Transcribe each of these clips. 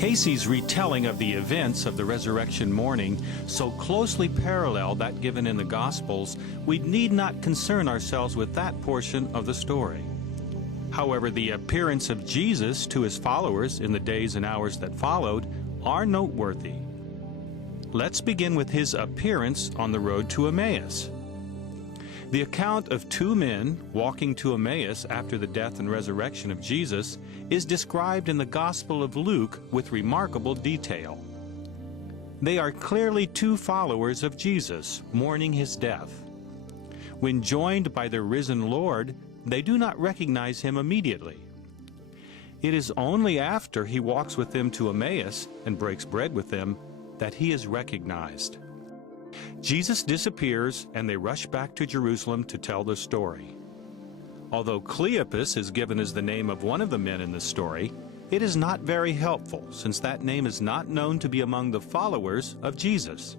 Cayce's retelling of the events of the resurrection morning so closely parallel that given in the Gospels, we need not concern ourselves with that portion of the story. However, the appearance of Jesus to his followers in the days and hours that followed are noteworthy. Let's begin with his appearance on the road to Emmaus. The account of two men walking to Emmaus after the death and resurrection of Jesus is described in the Gospel of Luke with remarkable detail. They are clearly two followers of Jesus mourning his death. When joined by their risen Lord, they do not recognize him immediately. It is only after he walks with them to Emmaus and breaks bread with them that he is recognized. Jesus disappears, and they rush back to Jerusalem to tell the story. Although Cleopas is given as the name of one of the men in the story, it is not very helpful, since that name is not known to be among the followers of Jesus.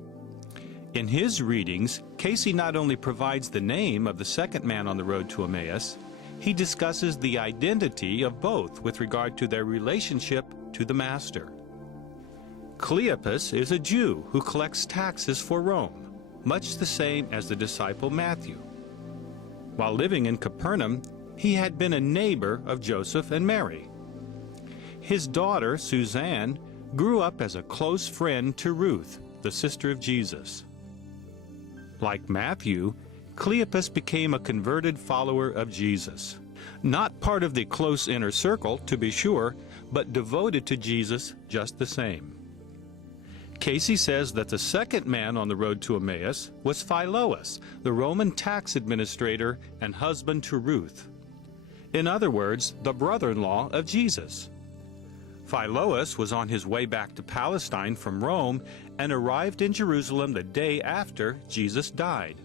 In his readings, Cayce not only provides the name of the second man on the road to Emmaus, he discusses the identity of both with regard to their relationship to the Master. Cleopas is a Jew who collects taxes for Rome, much the same as the disciple Matthew. While living in Capernaum, he had been a neighbor of Joseph and Mary. His daughter, Suzanne, grew up as a close friend to Ruth, the sister of Jesus. Like Matthew, Cleopas became a converted follower of Jesus. Not part of the close inner circle, to be sure, but devoted to Jesus just the same. Cayce says that the second man on the road to Emmaus was Philoas, the Roman tax administrator and husband to Ruth. In other words, the brother-in-law of Jesus. Philoas was on his way back to Palestine from Rome and arrived in Jerusalem the day after Jesus died.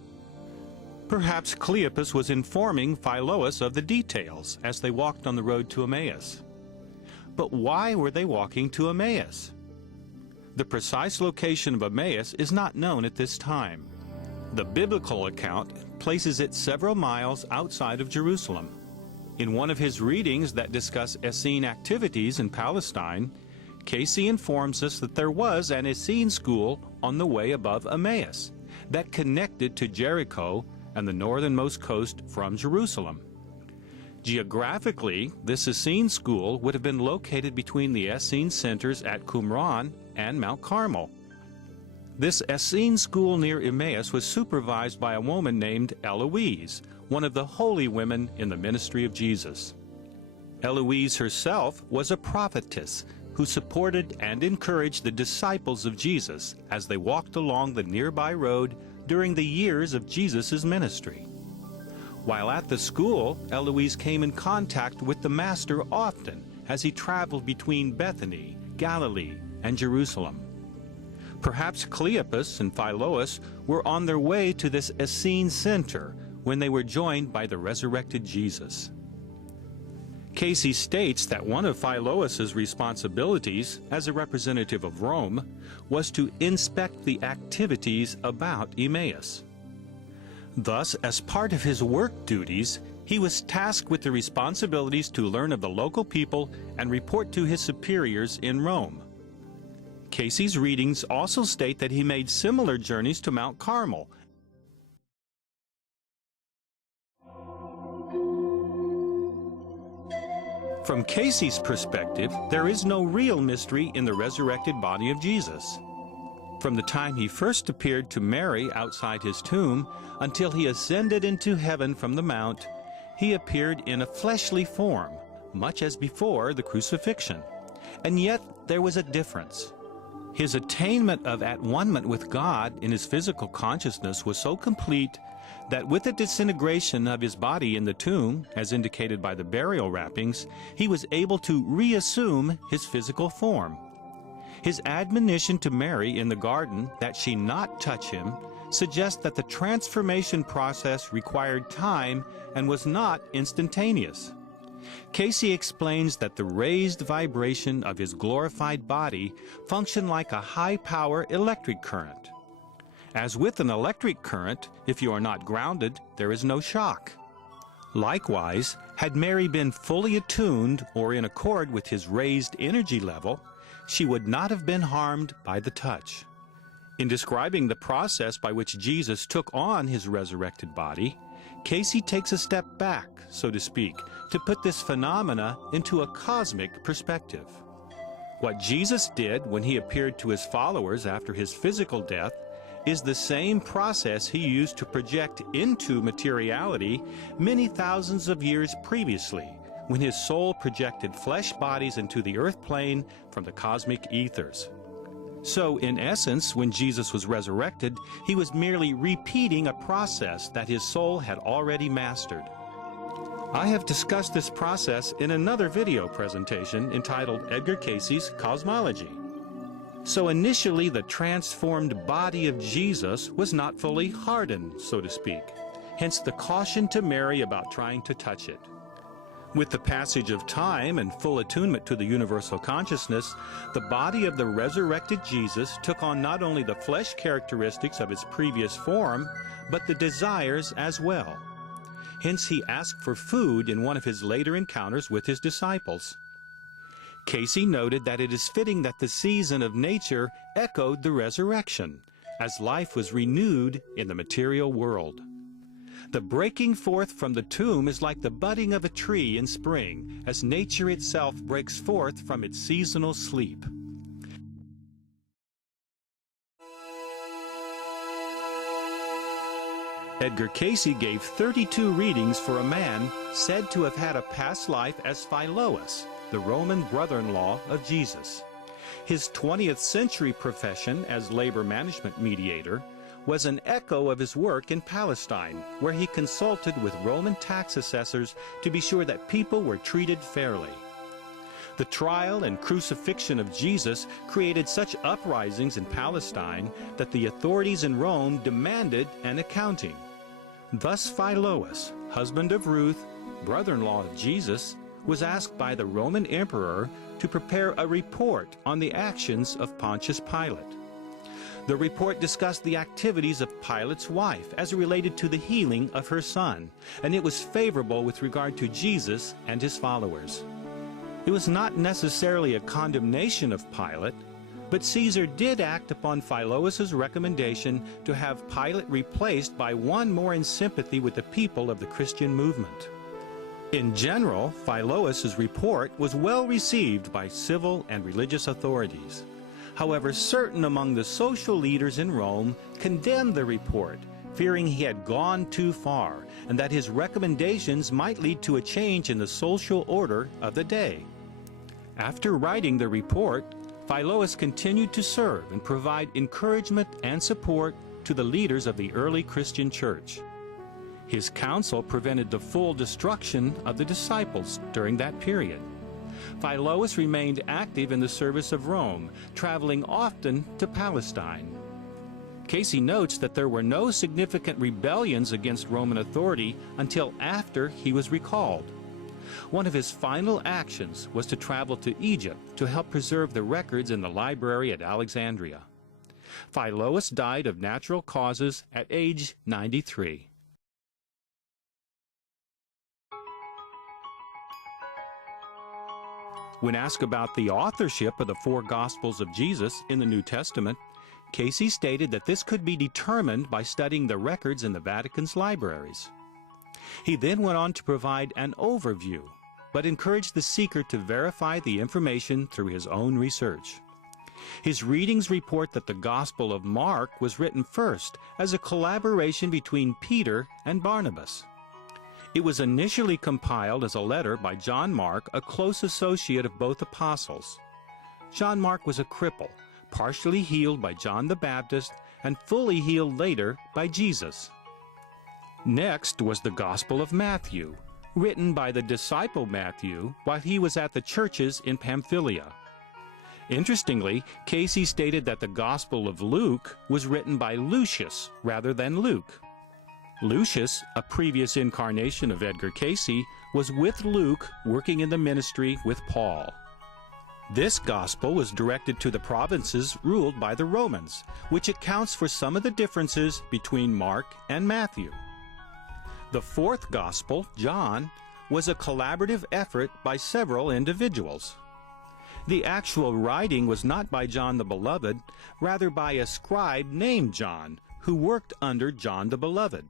Perhaps Cleopas was informing Philoas of the details as they walked on the road to Emmaus. But why were they walking to Emmaus? The precise location of Emmaus is not known at this time. The biblical account places it several miles outside of Jerusalem. In one of his readings that discuss Essene activities in Palestine, Cayce informs us that there was an Essene school on the way above Emmaus that connected to Jericho and the northernmost coast from Jerusalem. Geographically, this Essene school would have been located between the Essene centers at Qumran and Mount Carmel. This Essene school near Emmaus was supervised by a woman named Eloise, one of the holy women in the ministry of Jesus. Eloise herself was a prophetess who supported and encouraged the disciples of Jesus as they walked along the nearby road during the years of Jesus' ministry. While at the school, Eloise came in contact with the Master often as he traveled between Bethany, Galilee, and Jerusalem. Perhaps Cleopas and Philoas were on their way to this Essene center when they were joined by the resurrected Jesus. Cayce states that one of Philoas's responsibilities as a representative of Rome was to inspect the activities about Emmaus. Thus, as part of his work duties, he was tasked with the responsibilities to learn of the local people and report to his superiors in Rome. Cayce's readings also state that he made similar journeys to Mount Carmel. From Cayce's perspective, there is no real mystery in the resurrected body of Jesus. From the time he first appeared to Mary outside his tomb until he ascended into heaven from the mount, he appeared in a fleshly form, much as before the crucifixion. And yet there was a difference. His attainment of at-one-ment with God in his physical consciousness was so complete that with the disintegration of his body in the tomb, as indicated by the burial wrappings, he was able to reassume his physical form. His admonition to Mary in the garden that she not touch him suggests that the transformation process required time and was not instantaneous. Cayce explains that the raised vibration of his glorified body functioned like a high-power electric current. As with an electric current, if you are not grounded, there is no shock. Likewise, had Mary been fully attuned or in accord with his raised energy level, she would not have been harmed by the touch. In describing the process by which Jesus took on his resurrected body, Cayce takes a step back, so to speak, to put this phenomena into a cosmic perspective. What Jesus did when he appeared to his followers after his physical death is the same process he used to project into materiality many thousands of years previously, when his soul projected flesh bodies into the earth plane from the cosmic ethers. So, in essence, when Jesus was resurrected, he was merely repeating a process that his soul had already mastered. I have discussed this process in another video presentation entitled Edgar Cayce's Cosmology. So initially, the transformed body of Jesus was not fully hardened, so to speak, hence the caution to Mary about trying to touch it. With the passage of time and full attunement to the universal consciousness, the body of the resurrected Jesus took on not only the flesh characteristics of its previous form, but the desires as well. Hence he asked for food in one of his later encounters with his disciples. Cayce noted that it is fitting that the season of nature echoed the resurrection, as life was renewed in the material world. The breaking forth from the tomb is like the budding of a tree in spring, as nature itself breaks forth from its seasonal sleep. Edgar Cayce gave 32 readings for a man said to have had a past life as Philoas, the Roman brother-in-law of Jesus. His 20th-century profession as labor management mediator was an echo of his work in Palestine, where he consulted with Roman tax assessors to be sure that people were treated fairly. The trial and crucifixion of Jesus created such uprisings in Palestine that the authorities in Rome demanded an accounting. Thus Philoas, husband of Ruth, brother-in-law of Jesus, was asked by the Roman emperor to prepare a report on the actions of Pontius Pilate. The report discussed the activities of Pilate's wife as related to the healing of her son, and it was favorable with regard to Jesus and his followers. It was not necessarily a condemnation of Pilate, but Caesar did act upon Philoas's recommendation to have Pilate replaced by one more in sympathy with the people of the Christian movement. In general, Philoas's report was well received by civil and religious authorities. However, certain among the social leaders in Rome condemned the report, fearing he had gone too far, and that his recommendations might lead to a change in the social order of the day. After writing the report, Philoas continued to serve and provide encouragement and support to the leaders of the early Christian church. His counsel prevented the full destruction of the disciples during that period. Philoas remained active in the service of Rome, traveling often to Palestine. Cayce notes that there were no significant rebellions against Roman authority until after he was recalled. One of his final actions was to travel to Egypt to help preserve the records in the library at Alexandria. Philoas died of natural causes at age 93. When asked about the authorship of the four Gospels of Jesus in the New Testament, Cayce stated that this could be determined by studying the records in the Vatican's libraries. He then went on to provide an overview, but encouraged the seeker to verify the information through his own research. His readings report that the Gospel of Mark was written first as a collaboration between Peter and Barnabas. It was initially compiled as a letter by John Mark, a close associate of both apostles. John Mark was a cripple, partially healed by John the Baptist and fully healed later by Jesus. Next was the Gospel of Matthew, written by the disciple Matthew while he was at the churches in Pamphylia. Interestingly, Cayce stated that the Gospel of Luke was written by Lucius rather than Luke. Lucius, a previous incarnation of Edgar Cayce, was with Luke working in the ministry with Paul. This gospel was directed to the provinces ruled by the Romans, which accounts for some of the differences between Mark and Matthew. The fourth gospel, John, was a collaborative effort by several individuals. The actual writing was not by John the Beloved, rather by a scribe named John, who worked under John the Beloved.